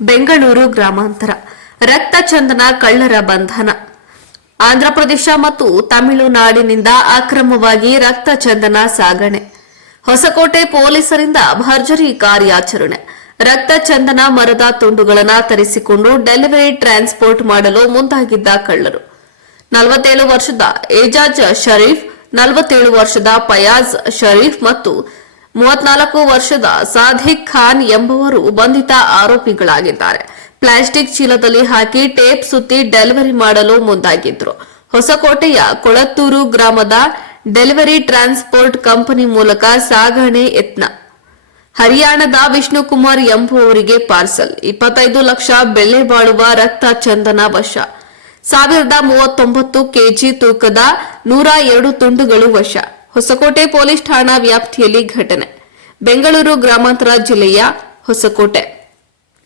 ಬೆಂಗಳೂರು ಗ್ರಾಮಾಂತರ ರಕ್ತ ಚಂದನ ಕಳ್ಳರ ಬಂಧನ. ಆಂಧ್ರಪ್ರದೇಶ ಮತ್ತು ತಮಿಳುನಾಡಿನಿಂದ ಅಕ್ರಮವಾಗಿ ರಕ್ತ ಚಂದನ ಸಾಗಣೆ. ಹೊಸಕೋಟೆ ಪೊಲೀಸರಿಂದ ಭರ್ಜರಿ ಕಾರ್ಯಾಚರಣೆ. ರಕ್ತ ಚಂದನ ಮರದ ತುಂಡುಗಳನ್ನು ತರಿಸಿಕೊಂಡು ಡೆಲಿವರಿ ಟ್ರಾನ್ಸ್ಪೋರ್ಟ್ ಮಾಡಲು ಮುಂದಾಗಿದ್ದ ಕಳ್ಳರು. 47 ವರ್ಷದ ಏಜಾಜ್ ಶರೀಫ್, 47 ವರ್ಷದ ಫಯಾಜ್ ಶರೀಫ್ ಮತ್ತು 34 ವರ್ಷದ ಸಾದಿಕ್ ಖಾನ್ ಎಂಬುವರು ಬಂಧಿತ ಆರೋಪಿಗಳಾಗಿದ್ದಾರೆ. ಪ್ಲಾಸ್ಟಿಕ್ ಚೀಲದಲ್ಲಿ ಹಾಕಿ ಟೇಪ್ ಸುತ್ತಿ ಡೆಲಿವರಿ ಮಾಡಲು ಮುಂದಾಗಿದ್ರು. ಹೊಸಕೋಟೆಯ ಕೊಳತ್ತೂರು ಗ್ರಾಮದ ಡೆಲಿವರಿ ಟ್ರಾನ್ಸ್ಪೋರ್ಟ್ ಕಂಪನಿ ಮೂಲಕ ಸಾಗಣೆ ಯತ್ನ. ಹರಿಯಾಣದ ವಿಷ್ಣುಕುಮಾರ್ ಎಂಬುವವರಿಗೆ ಪಾರ್ಸಲ್. 25 ಲಕ್ಷ ಬೆಲೆ ಬಾಳುವ ರಕ್ತ ಚಂದನ ವಶ. 1039 ಕೆಜಿ ತೂಕದ 102 ತುಂಡುಗಳು ವಶ. ಹೊಸಕೋಟೆ ಪೊಲೀಸ್ ಠಾಣಾ ವ್ಯಾಪ್ತಿಯಲ್ಲಿ ಘಟನೆ. ಬೆಂಗಳೂರು ಗ್ರಾಮಾಂತರ ಜಿಲ್ಲೆಯ ಹೊಸಕೋಟೆ.